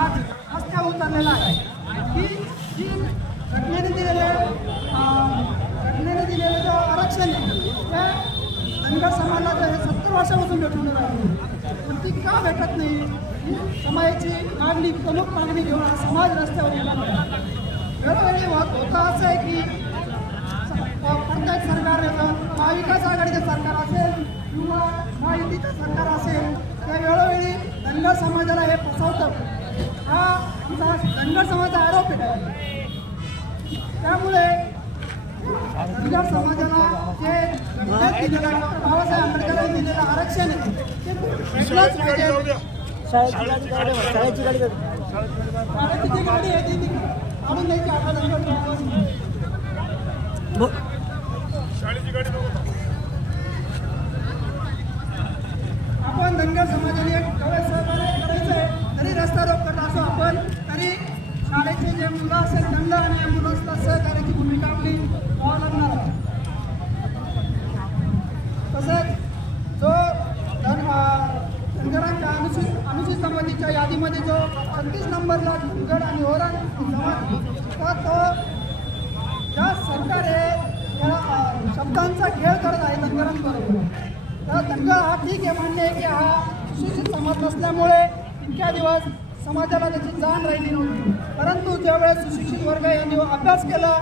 आज रस्त्यावर उतरलेला आहे की जी घटनेने दिलेलं जो आरक्षण आहे त्या धनगर समाजाला हे 70 वर्षापासून भेटून राहिलं, पण ती का भेटत नाही? ही समाजाची मागणी, प्रमुख मागणी घेऊन हा समाज रस्त्यावर गेला. वेळोवेळी होतं असं आहे की प्रत्येक सरकार येतं, महाविकास आघाडीचं सरकार असेल किंवा महायुतीचं सरकार असेल, त्या वेळोवेळी धनगर समाजाला हे फसवतं. हा आमचा धनगर समाजाचा आरोप आहे. त्यामुळे धनगर समाजाला जे घटनेत दिलेलं डॉक्टर बाबासाहेब आंबेडकरांनी दिलेलं आरक्षण आहे ते भेटलंच पाहिजे. शाळेची जी गाडी आहे ती काढून द्यायची. आता आपण धनगर समाजाने एक सहकार्य करायचं आहे. तरी रस्ता रोक करत असो आपण, तरी शाळेचे जे मुलं असेल त्यांना आणि मुलांना सहकार्याची भूमिका आपली व्हावं लागणार आहे. तसंच जो धनगरांच्या अनुसूचित जमातीच्या यादीमध्ये जो 36 नंबरला धनगर आणि ओराण जमात, तो ज्या सरकार आहे त्या शब्दांचा खेळ करत आहे धनगरांबरोबर. तर धनगर हा ठीक आहे, मान्य आहे की हा सुशिक्षित समाज नसल्यामुळे इतक्या दिवस समाजाला त्याची जाण राहिली नव्हती. परंतु ज्यावेळेस सुशिक्षित वर्ग यांनी अभ्यास केला,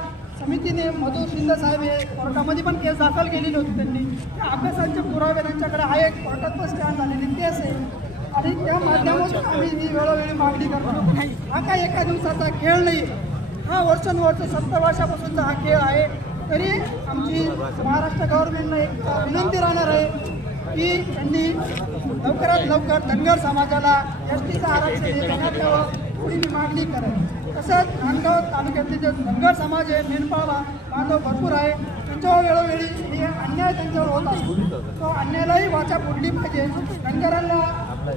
समितीने मधुर शिंदे साहेब हे कोर्टामध्ये पण केस दाखल केलेली होती. त्यांनी त्या अभ्यासाचे पुरावे त्यांच्याकडे आहे, कोर्टात पण स्टँड झालेली केस आहे आणि त्या माध्यमातून आम्ही ही वेळोवेळी मागणी करतो. हा काही एका दिवसाचा खेळ नाही, हा वर्षानुवर्ष 70 वर्षापासूनचा हा खेळ आहे. तरी आमची महाराष्ट्र गव्हर्नमेंटला एक विनंती राहणार आहे की त्यांनी लवकरात लवकर धनगर समाजाला एसटीचं आरक्षण देण्यात यावं, पुढील मागणी करेल. तसंच नांदगाव तालुक्यातले जे धनगर समाज आहे, मेंढपाळ बांधव भरपूर आहे, त्यांच्यावर वेळोवेळी हे अन्याय त्यांच्यावर होत असतो. तो अन्यायालाही वाचा फोडली पाहिजे. धनगरांना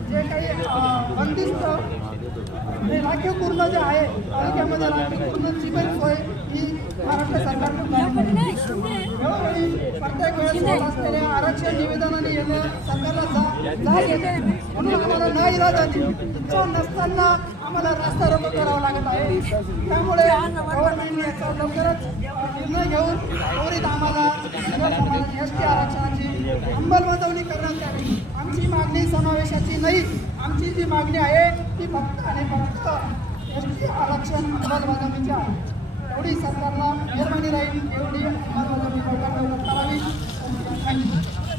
जे काही बंदिस्त राखीव पूर्ण जे आहे तालुक्यामध्ये राखीव पूर्णची पण सोय ही महाराष्ट्र सरकारने वेळोवेळी प्रत्येक वेळेस होत असलेल्या आरक्षण निवेदनाने येणं सरकारला जाग येते. म्हणून आम्हाला नाईलाजाने इच्छा नसताना आम्हाला रस्ता रोको करावा लागत आहे. त्यामुळे गव्हर्नमेंटने याचा लवकरच निर्णय घेऊन त्वरित आम्हाला एसटी आरक्षणाची अंमलबजावणी करण्यात यावी. आमची मागणी समावेशाची नाही, आमची जी मागणी आहे ती फक्त आणि फक्त एसटी आरक्षण अंमलबजावणीची आहे. एवढी सरकारला मेहरबानी राहील, एवढी अंमलबजावणी लवकर करावी. थँक्यू.